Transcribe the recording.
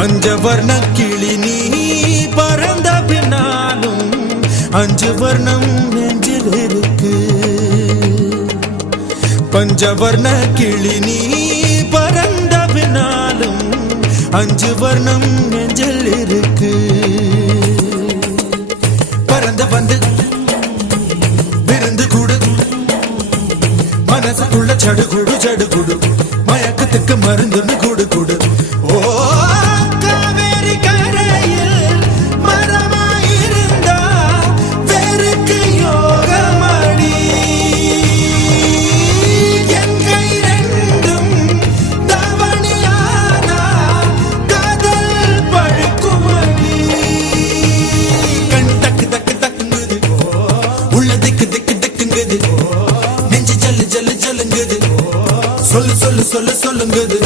பஞ்சவர்ண கிளி நீ பறந்த பின்னாலும் 5 வர்ணம் நெஞ்சில் இருக்கு. பஞ்சவர்ண கிளி நீ பறந்த பின்னாலும் 5 வர்ணம் நெஞ்சில் இருக்கு. பறந்து வந்து விருந்து கூடு மனசுக்குள்ள சடுகுடு சடுகுடு மயக்கத்துக்கு மருந்துன்னு கூடு கூடு. ஓ காவேரி கரையில் மரமாயிருந்தா வேருக்கு யோகமடி. என் கை ரெண்டும் தவணியானா காதல் பழுக்குமடி. கண் தக்கு தக்கு தக்குங்குது, உள்ள திக்கு திக்கு திக்குங்குது, நெஞ்சு ஜல்லு ஜல்லு ஜல்லுங்குது, சொல்லு சொல்லு சொல்லு சொல்லுங்குது.